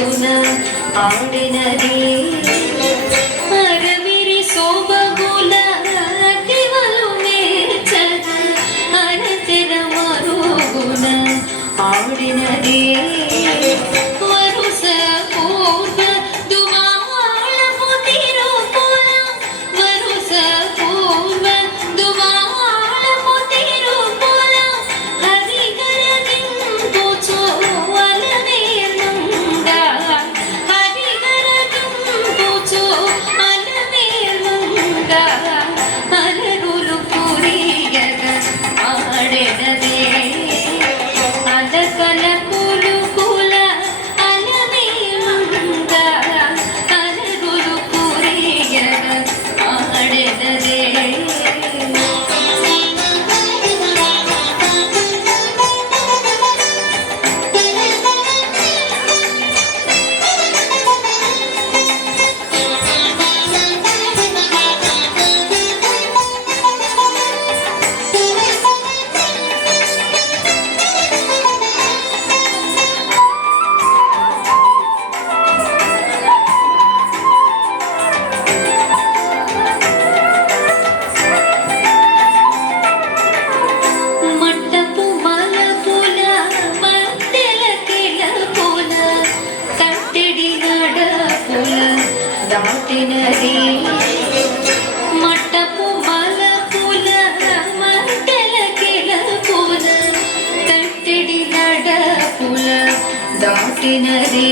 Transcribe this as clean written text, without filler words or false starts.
మరుగున ఆడినది అరవిరి సోబగుల దివలు మేచద అరతెర మరుగున ఆడినది వరుస పూర్వ దువాళపు తిరుపుల వరుస పూర్వ దువాళపు తిరుపుల హరిగరగింపుచు అలవేర్మంగా హరిగరగింపుచు అలవేర్మంగా అలరులు పురియగ ఆడెనదే అలకల కులుకుల అలవేర్మంగా అలరులు పురియగ ఆడెనదే మట్టపు మలపుల మట్టెల కిలపుల కట్టెడి నడపుల దాటినది మట్టపు మలపుల మట్టెల కిలపుల కట్టెడి నడపుల దాటినది